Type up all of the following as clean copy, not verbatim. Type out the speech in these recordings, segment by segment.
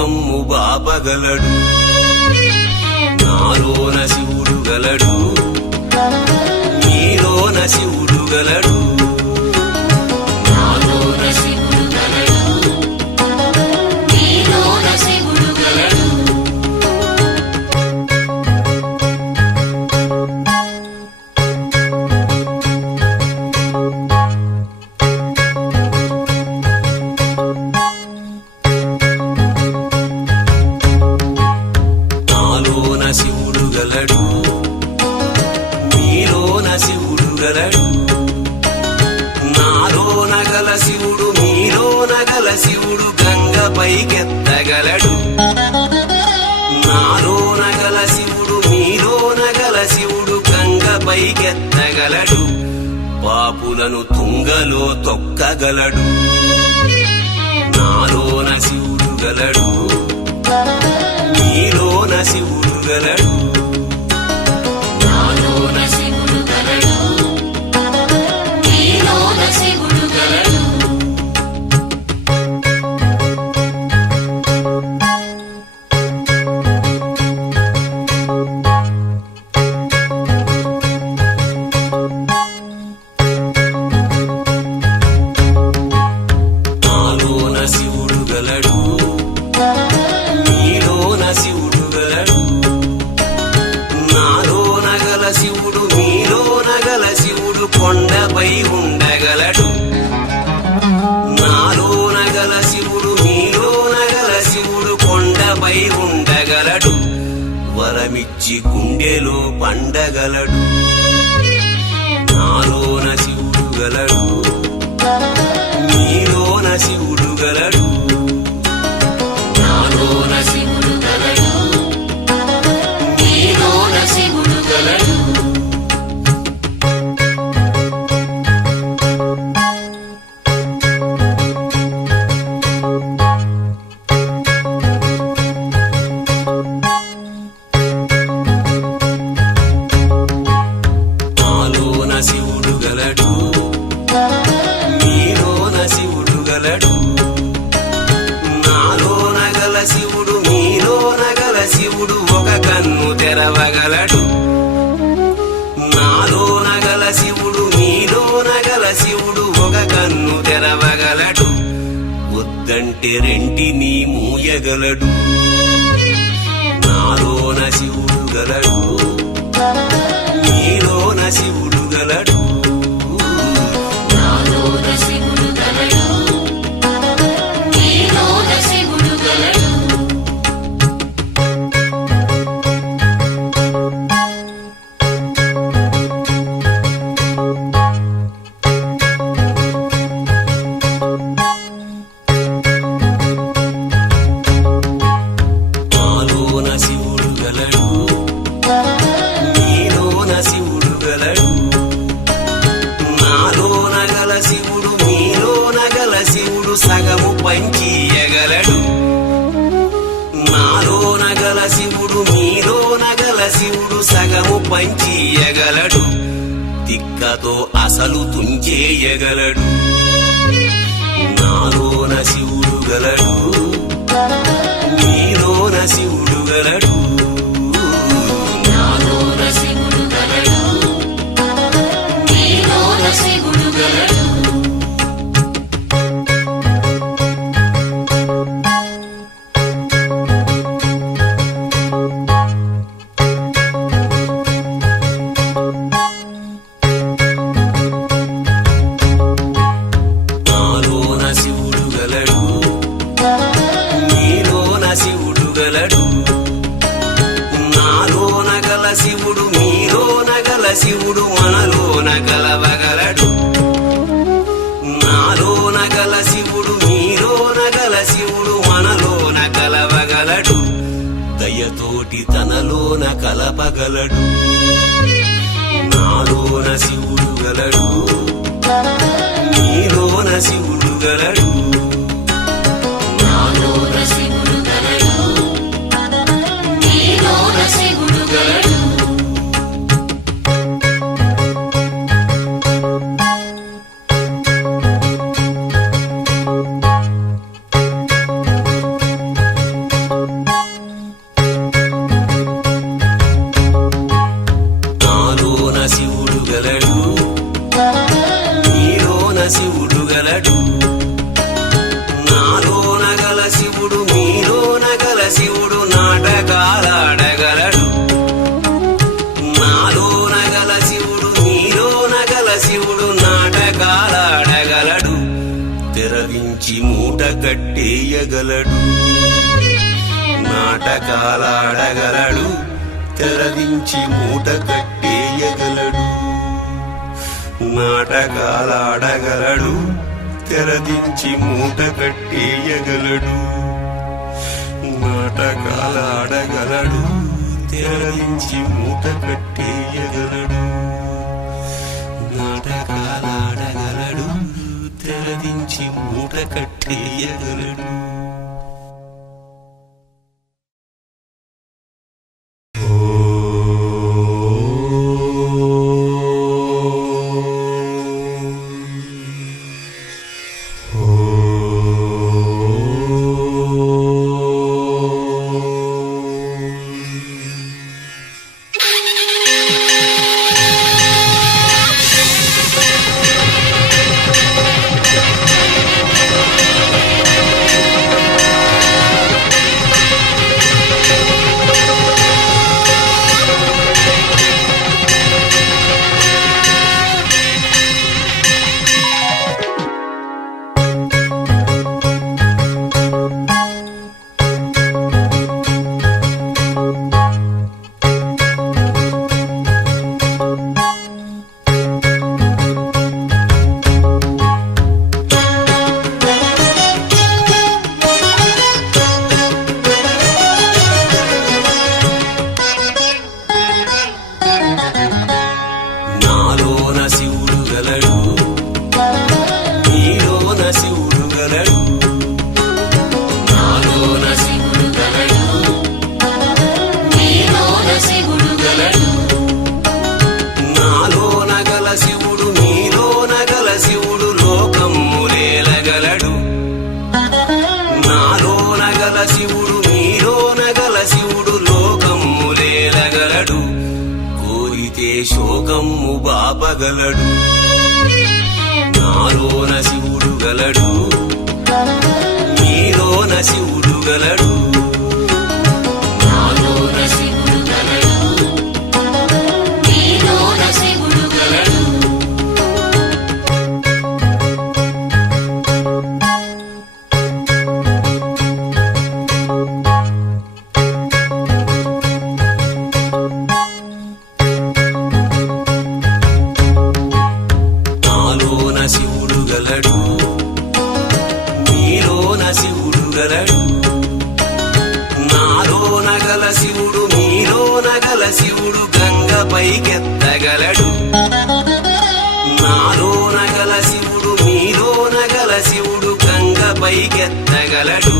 దమ్ము బాపగలడు. నాలోన శివుడు గలడు, నీలోన శివుడు గలడు. నాలోన శివుడు గలడు, నీలోన శివుడు గలడు. నాలోన శివుడు గలడు, నీలోన శివుడు గలడు. నాలోన గల శివుడు నీలోన గల శివుడు గంగపైకెత్తగలడు. నాలోన గల శివుడు నీలోన గల శివుడు గంగపైకెత్తగలడు. పాపులను తుంగలో తొక్కగలడు. నాలోన శివుడు గలడు, నీలోన శివుడు గలడు. నాలోన శివుడు గలడు, నీలోన శివుడు గలడు. నాలోన శివుడు గలడు, నీలోన శివుడు గలడు. నాలోన గల శివుడు నీలోన గల శివుడు కొండపై ఉండగలడు. నాలోన గల శివుడు నీలోన గల శివుడు కొండపై ఉండగలడు. వరమిచ్చి గుండెలో పండగలడు. నాలోన శివుడు గలడు, నీలోన శివుడు గలడు. నాలోన శివుడు గలడు, నీలోన శివుడు గలడు. నాలోన శివుడు గలడు, నీలోన శివుడు గలడు. నాలోన గల శివుడు నీలోన గల శివుడు ఒక కన్ను తెరవగలడు. నాలోన గల శివుడు నీలోన గల శివుడు ఒక కన్ను తెరవగలడు. వద్దంటే రెంటిని మూయగలడు. నాలోన శివుడు గలడు, నీలోన శివుడు గలడు. నాలోన శివుడు గలడు, నీలోన శివుడు గలడు. నాలోన శివుడు గలడు, నీలోన శివుడు గలడు. నాలోన గల శివుడు నీలోన గల శివుడు సగము పంచియగలడు. నాలోన గల శివుడు నీలోన గల శివుడు సగము పంచియగలడు. తిక్కతో అసలు తుంచేయగలడు. నాలోన శివుడు గలడు, నీలోన శివుడు గలడు. నాలోన శివుడు గలడు, నీలోన శివుడు గలడు. నాలోన శివుడు గలడు, నీలోన శివుడు గలడు. నాలోన గల శివుడు నీలోన గల శివుడు మనలోన కలవగలడు. నాలోన గల శివుడు నీలోన గల శివుడు మనలోన కలవగలడు. దయతోటి తనలోన కలపగలడు. నాలోన శివుడు గలడు, నీలోన శివుడు గలడు. నాలోన శివుడు గలడు, నీలోన శివుడు గలడు. మూట కట్టేయగలడు. నాటకాలాడగలడు, తెరదించి మూట కట్టేయగలడు. నాటకాలాడగలడు, తెరదించి మూట కట్టేయగలడు. నాటకాలాడగలడు, తెరదించి మూట కట్టేయగలడు. నాటకాలాడగలడు, తెరదించి మూట కట్టేయగలడు. శివుడు మీలోన గల శివుడు లోకమ్ములేలగలడు. కోరితే శోకమ్ము బాపగలడు. నాలోన శివుడు గలడు, మీలోన శివుడు గలడు. నాలోన శివుడు గలడు, మీలోన శివుడు గలడు. శివుడు గలడు, మీలోన శివుడు గలడు. నాలోన గల శివుడు మీలోన గల శివుడు గంగ పైకెత్తగలడు. నాలోన గల శివుడు మీలోన గల శివుడు గంగ పైకెత్తగలడు.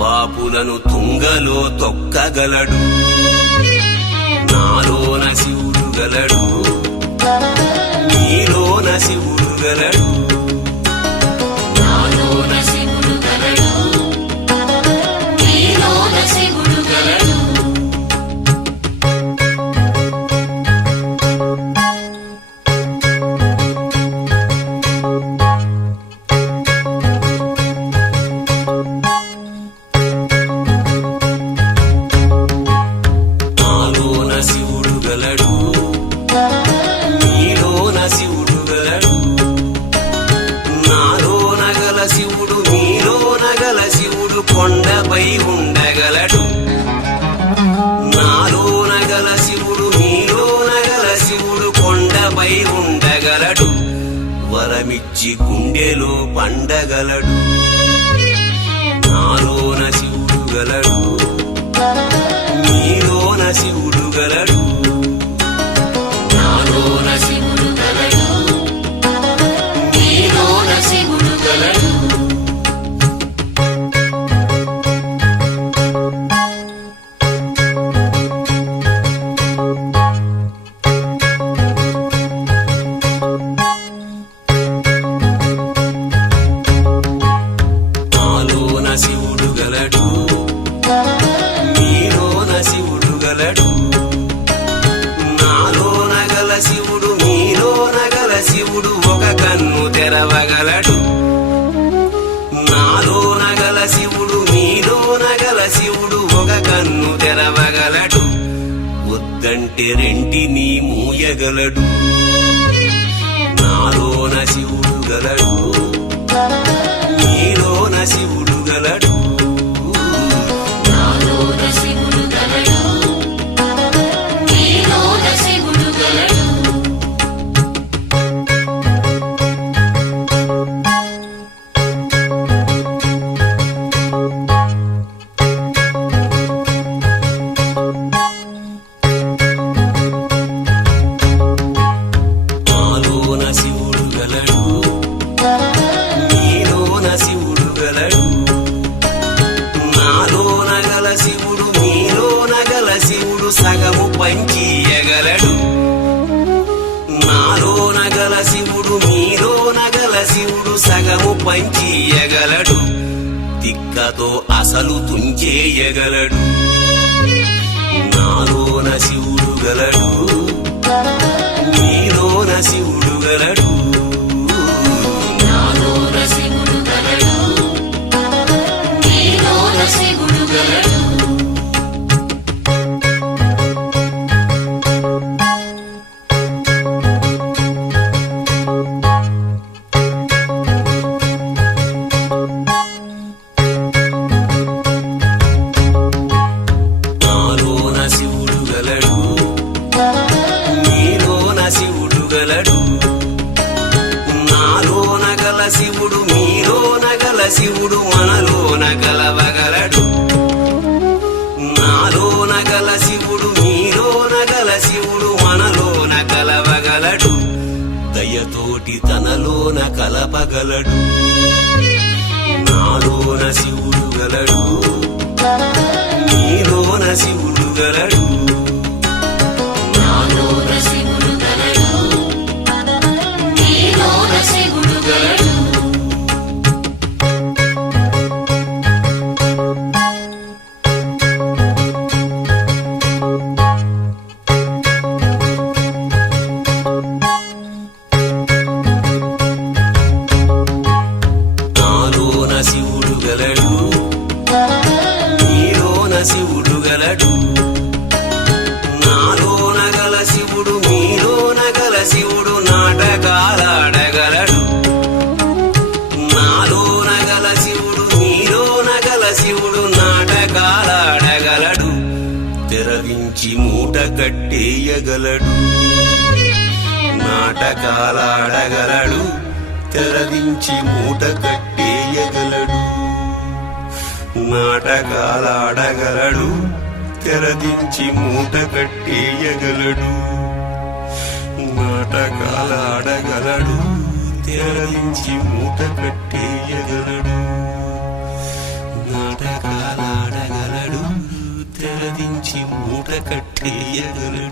పాపులను తుంగలో తొక్కగలడు. నాలోన శివుడు గలడు, మీలోన శివుడు గలడు. నాలోన శివుడు గలడు, మీలోన శివుడు గలడు. నాలోన శివుడు గలడు, మీలోన శివుడు గలడు. నాలోన గల శివుడు మీలోన గల శివుడు కొండపై ఉండగలడు. నాలోన గల శివుడు మీలోన గల శివుడు కొండపై ఉండగలడు. వరమిచ్చి గుండెలో పండగలడు. నాలోన శివుడు గలడు, మీలోన శివుడు గలడు. నాలోన శివుడు గలడు, మీలోన శివుడు గలడు. నాలోన శివుడు గలడు, మీలోన శివుడు గలడు. నాలోన గల శివుడు మీలోన గల శివుడు ఒక కన్ను తెరవగలడు. నాలోన గల శివుడు మీలోన గల శివుడు ఒక కన్ను తెరవగలడు. వద్దంటే రెంటిని మూయగలడు. నాలోన శివుడు గలడు, మీలోన తిక్కతో అసలు తుంచేయగలడు నాలోన శివుడు గలడు నీలోన శివుడు గలడు నాలోన శివుడు గలడు నీలోన శివుడు గలడు నాలోన శివుడు గలడు నీలోన శివుడు గలడు నాలోన గల శివుడు మీలోన గల శివుడు మనలోన కలవగలడు నాలోన గల శివుడు మీలోన గల శివుడు మనలోన కలవగలడు దయతోటి తనలోన కలపగలడు నాలోన శివుడు గలడు నీలోన శివుడు గలడు నాలోన శివుడు గలడు నీలోన శివుడు గలడు నాలోన శివుడు గలడు నీలోన శివుడు గలడు నాలోన గల శివుడు మీలోన గల శివుడు నాటకాలాడగలడు నాలోన గల శివుడు మీలోన గల శివుడు నాటకాలాడగలడు తెరవించి మూట కట్టేయగలడు నాటకాలాడగలడు తెరవించి మూట కట్టేయగలడు నాటకాలాడగలడు తెరదించి మూట కట్టేయగలడు నాటకాలాడగలడు తెరదించి మూట కట్టేయగలడు నాటకాలాడగలడు తెరదించి మూట కట్టేయగలడు